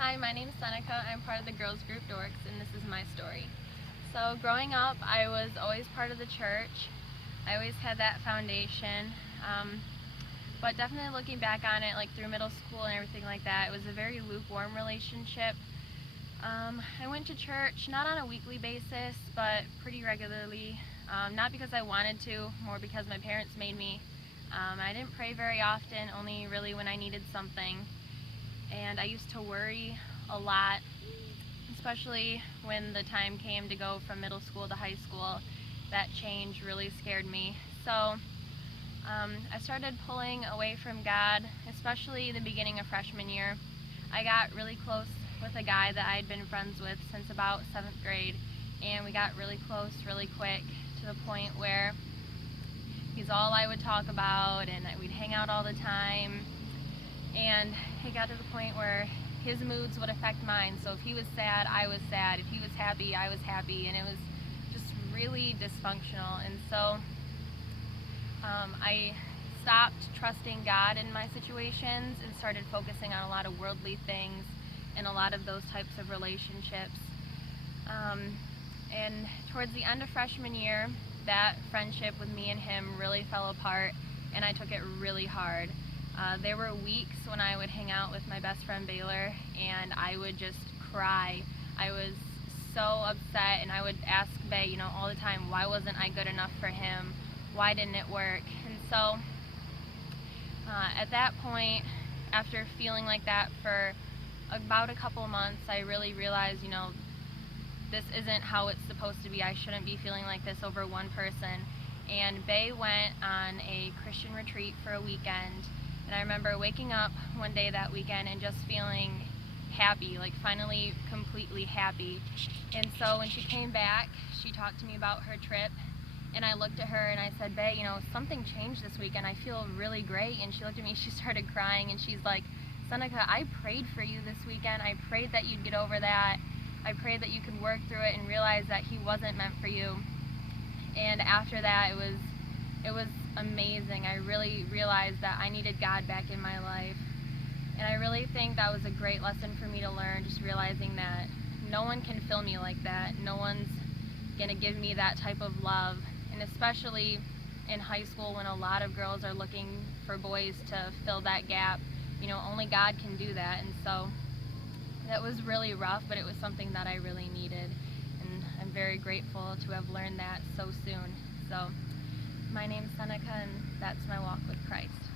Hi, my name is Senecca. I'm part of the girls group DORKs, and this is my story. So growing up, I was always part of the church. I always had that foundation. But definitely looking back on it, like through middle school and everything like that, it was a very lukewarm relationship. I went to church not on a weekly basis, but pretty regularly. Not because I wanted to, more because my parents made me. I didn't pray very often, only really when I needed something. And I used to worry a lot, especially when the time came to go from middle school to high school. That change really scared me. So I started pulling away from God, especially the beginning of freshman year. I got really close with a guy that I'd been friends with since about 7th grade, and we got really close really quick to the point where he's all I would talk about, and we'd hang out all the time. And it got to the point where his moods would affect mine. So if he was sad, I was sad. If he was happy, I was happy. And it was just really dysfunctional. And so I stopped trusting God in my situations and started focusing on a lot of worldly things and a lot of those types of relationships. And towards the end of freshman year, that friendship with me and him really fell apart, and I took it really hard. There were weeks when I would hang out with my best friend Baylor and I would just cry. I was so upset, and I would ask Bay, all the time, why wasn't I good enough for him? Why didn't it work? And so at that point, after feeling like that for about a couple months, I really realized, this isn't how it's supposed to be. I shouldn't be feeling like this over one person. And Bay went on a Christian retreat for a weekend. And I remember waking up one day that weekend and just feeling happy, like finally completely happy. And so when she came back, she talked to me about her trip, and I looked at her and I said, Bae, something changed this weekend. I feel really great. And she looked at me, she started crying, and she's like, Senecca, I prayed for you this weekend. I prayed that you'd get over that. I prayed that you could work through it and realize that he wasn't meant for you. And after that, it was amazing. I really realized that I needed God back in my life. And I really think that was a great lesson for me to learn, just realizing that no one can fill me like that. No one's gonna give me that type of love. And especially in high school, when a lot of girls are looking for boys to fill that gap, only God can do that. And so that was really rough, but it was something that I really needed. And I'm very grateful to have learned that so soon. So my name's Senecca, and that's my walk with Christ.